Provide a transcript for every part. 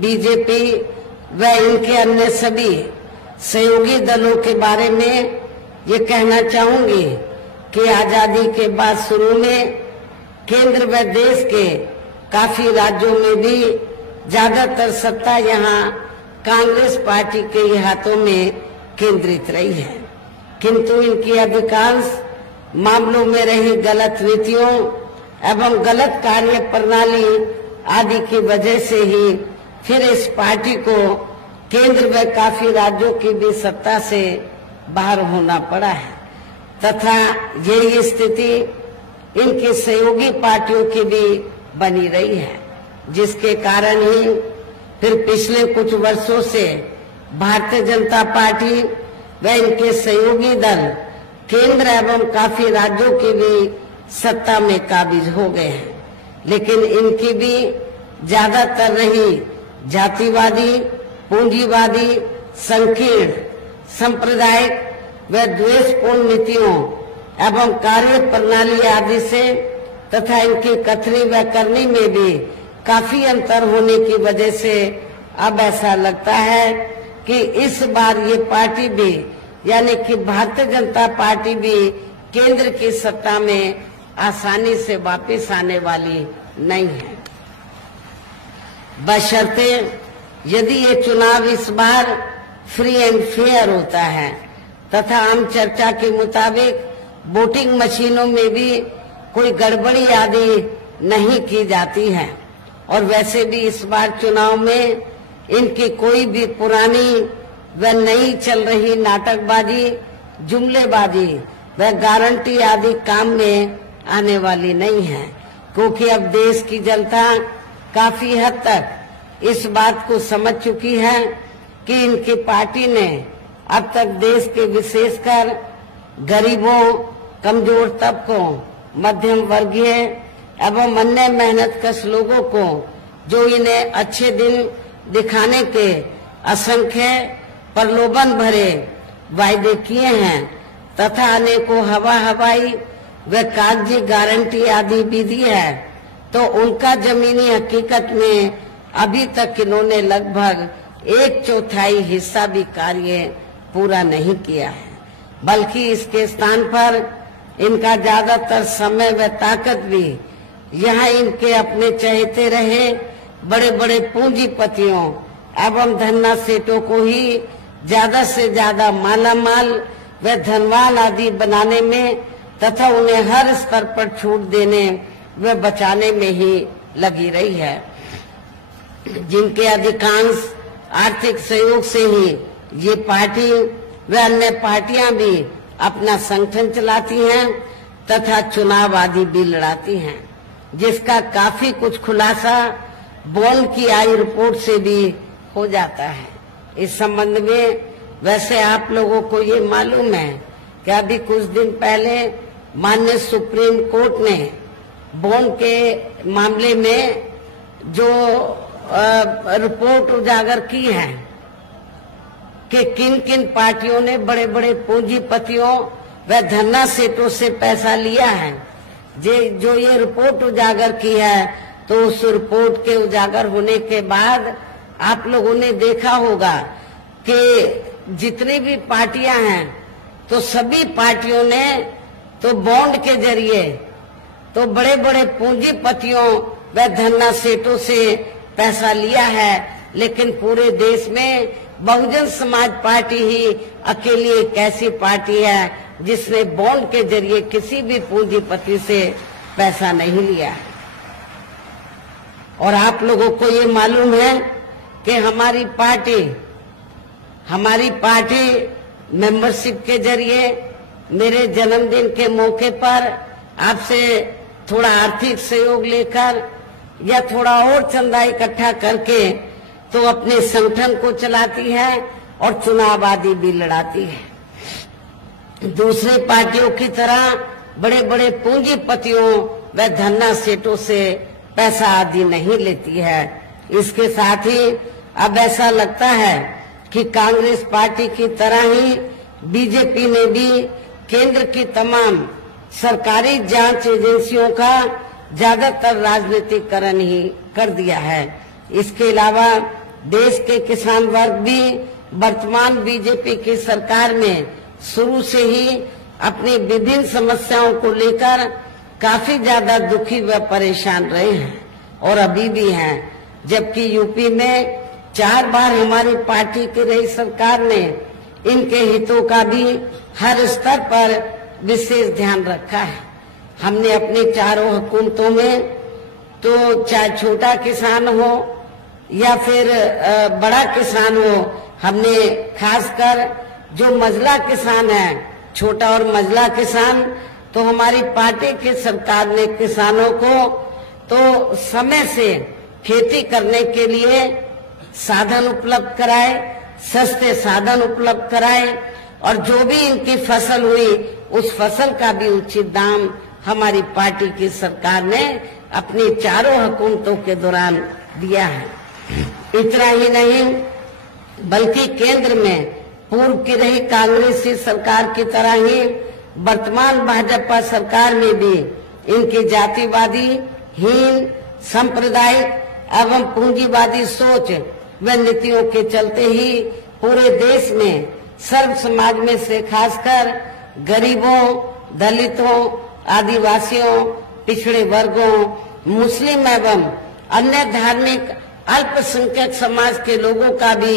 BJP व इनके अन्य सभी सहयोगी दलों के बारे में ये कहना चाहूंगी कि आजादी के बाद शुरू में केंद्र व देश के काफी राज्यों में भी ज्यादातर सत्ता यहाँ कांग्रेस पार्टी के ही हाथों में केंद्रित रही है, किंतु इनकी अधिकांश मामलों में रही गलत नीतियों एवं गलत कार्य प्रणाली आदि की वजह से ही फिर इस पार्टी को केंद्र व काफी राज्यों की भी सत्ता से बाहर होना पड़ा है तथा यही स्थिति इनकी सहयोगी पार्टियों की भी बनी रही है, जिसके कारण ही फिर पिछले कुछ वर्षों से भारतीय जनता पार्टी व इनके सहयोगी दल केंद्र एवं काफी राज्यों की भी सत्ता में काबिज हो गए हैं, लेकिन इनकी भी ज्यादातर रही जातिवादी, पूंजीवादी, संकीर्ण, सांप्रदायिक व द्वेषपूर्ण नीतियों एवं कार्य प्रणाली आदि से तथा इनकी कथनी व करनी में भी काफी अंतर होने की वजह से अब ऐसा लगता है कि इस बार ये पार्टी भी यानी कि भारतीय जनता पार्टी भी केंद्र की सत्ता में आसानी से वापस आने वाली नहीं है, बशर्ते यदि ये चुनाव इस बार फ्री एंड फेयर होता है तथा आम चर्चा के मुताबिक वोटिंग मशीनों में भी कोई गड़बड़ी आदि नहीं की जाती है और वैसे भी इस बार चुनाव में इनकी कोई भी पुरानी व नई चल रही नाटकबाजी, जुमलेबाजी व गारंटी आदि काम में आने वाली नहीं है, क्योंकि अब देश की जनता काफी हद तक इस बात को समझ चुकी है कि इनकी पार्टी ने अब तक देश के विशेषकर गरीबों, कमजोर तबकों, मध्यम वर्गीय एवं अन्य मेहनतकश लोगों को जो इन्हें अच्छे दिन दिखाने के असंख्य प्रलोभन भरे वायदे किए हैं तथा अनेकों हवाई व कागजी गारंटी आदि भी दी है, तो उनका जमीनी हकीकत में अभी तक इन्होंने लगभग 1/4 हिस्सा भी कार्य पूरा नहीं किया है, बल्कि इसके स्थान पर इनका ज्यादातर समय व ताकत भी यहाँ इनके अपने चहेते रहे बड़े बड़े पूंजीपतियों एवं धन्ना सेठों को ही ज्यादा से ज्यादा मालामाल व धनवान आदि बनाने में तथा उन्हें हर स्तर पर छूट देने व बचाने में ही लगी रही है, जिनके अधिकांश आर्थिक सहयोग से ही ये पार्टी व अन्य पार्टियां भी अपना संगठन चलाती हैं तथा चुनाव आदि भी लड़ाती हैं, जिसका काफी कुछ खुलासा बॉन्ड की आई रिपोर्ट से भी हो जाता है। इस संबंध में वैसे आप लोगों को ये मालूम है कि अभी कुछ दिन पहले माननीय सुप्रीम कोर्ट ने बॉन्ड के मामले में जो रिपोर्ट उजागर की है कि किन किन पार्टियों ने बड़े बड़े पूंजीपतियों व धन्ना सेठों से पैसा लिया है, जो ये रिपोर्ट उजागर की है, तो उस रिपोर्ट के उजागर होने के बाद आप लोगों ने देखा होगा कि जितनी भी पार्टियां हैं तो सभी पार्टियों ने तो बॉन्ड के जरिए तो बड़े बड़े पूंजीपतियों व धन्ना सेठों से पैसा लिया है, लेकिन पूरे देश में बहुजन समाज पार्टी ही अकेली एक ऐसी पार्टी है जिसने बॉन्ड के जरिए किसी भी पूंजीपति से पैसा नहीं लिया है। और आप लोगों को ये मालूम है कि हमारी पार्टी मेंबरशिप के जरिए मेरे जन्मदिन के मौके पर आपसे थोड़ा आर्थिक सहयोग लेकर या थोड़ा और चंदा इकट्ठा करके तो अपने संगठन को चलाती है और चुनाव आदि भी लड़ाती है। दूसरी पार्टियों की तरह बड़े बड़े पूंजीपतियों व धन्ना सेठों से पैसा आदि नहीं लेती है। इसके साथ ही अब ऐसा लगता है कि कांग्रेस पार्टी की तरह ही बीजेपी ने भी केंद्र की तमाम सरकारी जांच एजेंसियों का ज्यादातर राजनीतिकरण ही कर दिया है। इसके अलावा देश के किसान वर्ग भी वर्तमान बीजेपी की सरकार में शुरू से ही अपनी विभिन्न समस्याओं को लेकर काफी ज्यादा दुखी व परेशान रहे हैं और अभी भी हैं। जबकि यूपी में 4 बार हमारी पार्टी की रही सरकार ने इनके हितों का भी हर स्तर पर विशेष ध्यान रखा है। हमने अपनी चारों हुकूमतों में तो चाहे छोटा किसान हो या फिर बड़ा किसान हो, हमने खासकर जो मझला किसान है, छोटा और मझला किसान, तो हमारी पार्टी की सरकार ने किसानों को तो समय से खेती करने के लिए साधन उपलब्ध कराए, सस्ते साधन उपलब्ध कराए और जो भी इनकी फसल हुई उस फसल का भी उचित दाम हमारी पार्टी की सरकार ने अपनी चारों हुकूमतों के दौरान दिया है। इतना ही नहीं बल्कि केंद्र में पूर्व की रही कांग्रेसी सरकार की तरह ही वर्तमान भाजपा सरकार में भी इनकी जातिवादी, हीन, सांप्रदायिक एवं पूंजीवादी सोच व नीतियों के चलते ही पूरे देश में सर्व समाज में से खासकर गरीबों, दलितों, आदिवासियों, पिछड़े वर्गों, मुस्लिम एवं अन्य धार्मिक अल्पसंख्यक समाज के लोगों का भी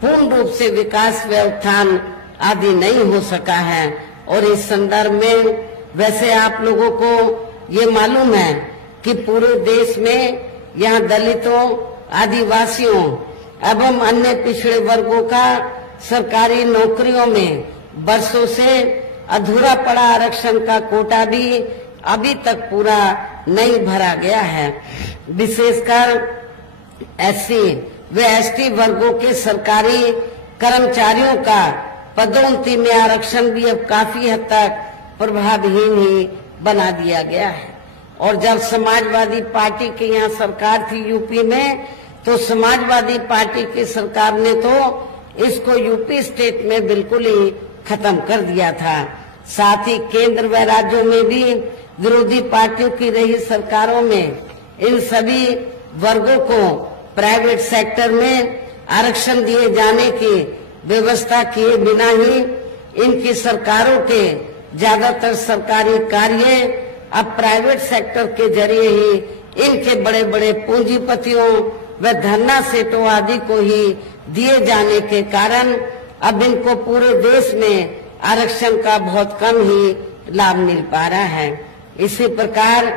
पूर्ण रूप से विकास व उत्थान आदि नहीं हो सका है। और इस संदर्भ में वैसे आप लोगों को ये मालूम है कि पूरे देश में यहाँ दलितों, आदिवासियों एवं अन्य पिछड़े वर्गों का सरकारी नौकरियों में वर्षों से अधूरा पड़ा आरक्षण का कोटा भी अभी तक पूरा नहीं भरा गया है। विशेषकर एससी व एसटी वर्गों के सरकारी कर्मचारियों का पदोन्नति में आरक्षण भी अब काफी हद तक प्रभावहीन ही बना दिया गया है। और जब समाजवादी पार्टी की यहाँ सरकार थी यूपी में, तो समाजवादी पार्टी की सरकार ने तो इसको यूपी स्टेट में बिल्कुल ही खत्म कर दिया था। साथ ही केंद्र व राज्यों में भी विरोधी पार्टियों की रही सरकारों में इन सभी वर्गों को प्राइवेट सेक्टर में आरक्षण दिए जाने की व्यवस्था किए बिना ही इनकी सरकारों के ज्यादातर सरकारी कार्य अब प्राइवेट सेक्टर के जरिए ही इनके बड़े बड़े पूंजीपतियों व धन्ना सेठों आदि को ही दिए जाने के कारण अब इनको पूरे देश में आरक्षण का बहुत कम ही लाभ मिल पा रहा है। इसी प्रकार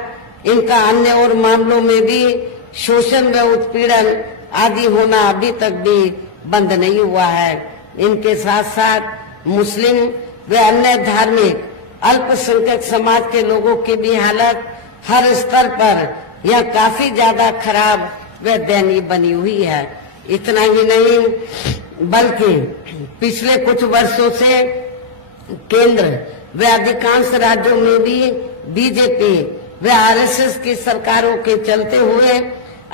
इनका अन्य और मामलों में भी शोषण व उत्पीड़न आदि होना अभी तक भी बंद नहीं हुआ है। इनके साथ साथ मुस्लिम व अन्य धार्मिक अल्पसंख्यक समाज के लोगों की भी हालत हर स्तर पर यह काफी ज्यादा खराब व दयनीय बनी हुई है। इतना ही नहीं बल्कि पिछले कुछ वर्षों से केंद्र व अधिकांश राज्यों में भी बीजेपी व आरएसएस की सरकारों के चलते हुए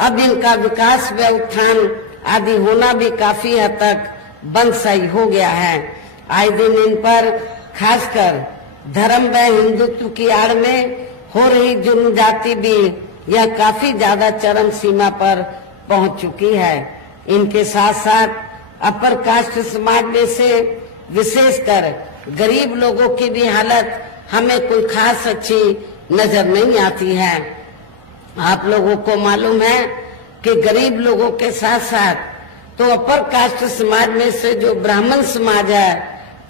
अब इनका विकास व उत्थान आदि होना भी काफी हद तक बंद सही हो गया है। आए दिन इन पर खासकर धर्म व हिंदुत्व की आड़ में हो रही जुर्म जाति भी यह काफी ज्यादा चरम सीमा पर पहुंच चुकी है। इनके साथ साथ अपर कास्ट समाज में से विशेषकर गरीब लोगों की भी हालत हमें कोई खास अच्छी नजर नहीं आती है। आप लोगों को मालूम है कि गरीब लोगों के साथ साथ तो अपर कास्ट समाज में से जो ब्राह्मण समाज है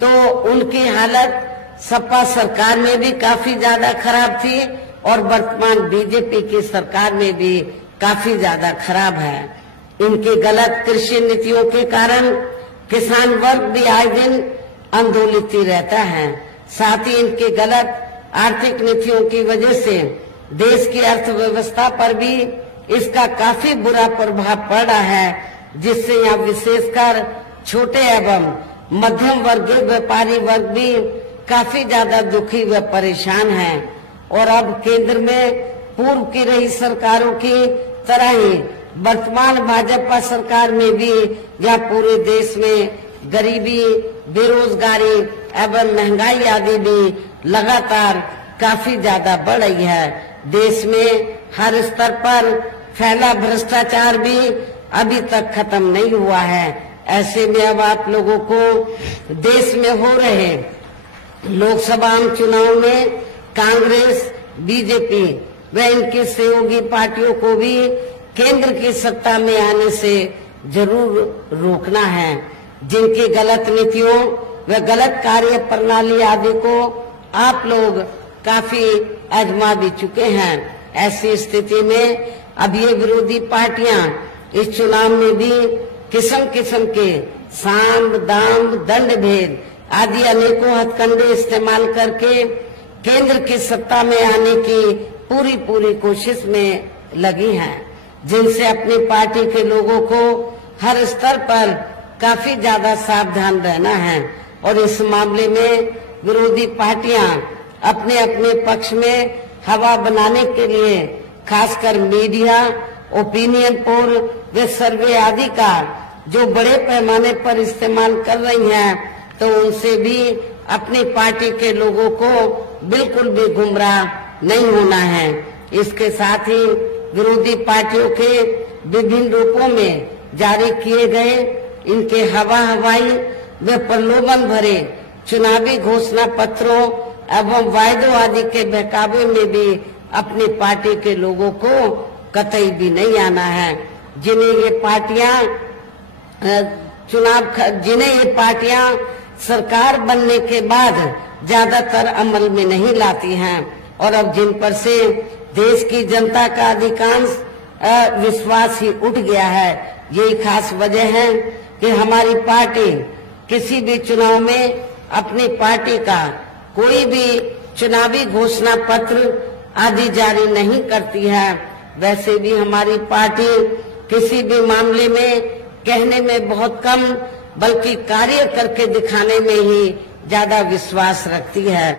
तो उनकी हालत सपा सरकार में भी काफी ज्यादा खराब थी और वर्तमान बीजेपी की सरकार में भी काफी ज्यादा खराब है। इनकी गलत कृषि नीतियों के कारण किसान वर्ग भी आए दिन आंदोलित ही रहता है। साथ ही इनकी गलत आर्थिक नीतियों की वजह से देश की अर्थव्यवस्था पर भी इसका काफी बुरा प्रभाव पड़ रहा है, जिससे यहाँ विशेषकर छोटे एवं मध्यम वर्गीय व्यापारी वर्ग भी काफी ज्यादा दुखी व परेशान हैं। और अब केंद्र में पूर्व की रही सरकारों की तरह ही वर्तमान भाजपा सरकार में भी या पूरे देश में गरीबी, बेरोजगारी एवं महंगाई आदि भी लगातार काफी ज्यादा बढ़ रही है। देश में हर स्तर पर फैला भ्रष्टाचार भी अभी तक खत्म नहीं हुआ है। ऐसे में अब आप लोगों को देश में हो रहे लोकसभा चुनाव में कांग्रेस, बीजेपी व इनकी सहयोगी पार्टियों को भी केंद्र की सत्ता में आने से जरूर रोकना है। जिनकी गलत नीतियों व गलत कार्य प्रणाली आदि को आप लोग काफी आजमा भी चुके हैं। ऐसी स्थिति में अब ये विरोधी पार्टियां इस चुनाव में भी किस्म किस्म के साम, दाम, दंड भेद आदि अनेकों हथकंडे इस्तेमाल करके केंद्र की सत्ता में आने की पूरी कोशिश में लगी हैं, जिनसे अपनी पार्टी के लोगों को हर स्तर पर काफी ज्यादा सावधान रहना है। और इस मामले में विरोधी पार्टियां अपने अपने पक्ष में हवा बनाने के लिए खासकर मीडिया, ओपिनियन पोल व सर्वे आदि का जो बड़े पैमाने पर इस्तेमाल कर रही हैं, तो उनसे भी अपनी पार्टी के लोगों को बिल्कुल भी गुमराह नहीं होना है। इसके साथ ही विरोधी पार्टियों के विभिन्न रूपों में जारी किए गए इनके हवाई व प्रलोभन भरे चुनावी घोषणा पत्रों एवं वायदों आदि के बहकावे में भी अपनी पार्टी के लोगों को कतई भी नहीं आना है। जिन्हें ये पार्टियां सरकार बनने के बाद ज्यादातर अमल में नहीं लाती हैं और अब जिन पर से देश की जनता का अधिकांश विश्वास ही उठ गया है। यही खास वजह है कि हमारी पार्टी किसी भी चुनाव में अपनी पार्टी का कोई भी चुनावी घोषणा पत्र आदि जारी नहीं करती है। वैसे भी हमारी पार्टी किसी भी मामले में कहने में बहुत कम बल्कि कार्य करके दिखाने में ही ज्यादा विश्वास रखती है।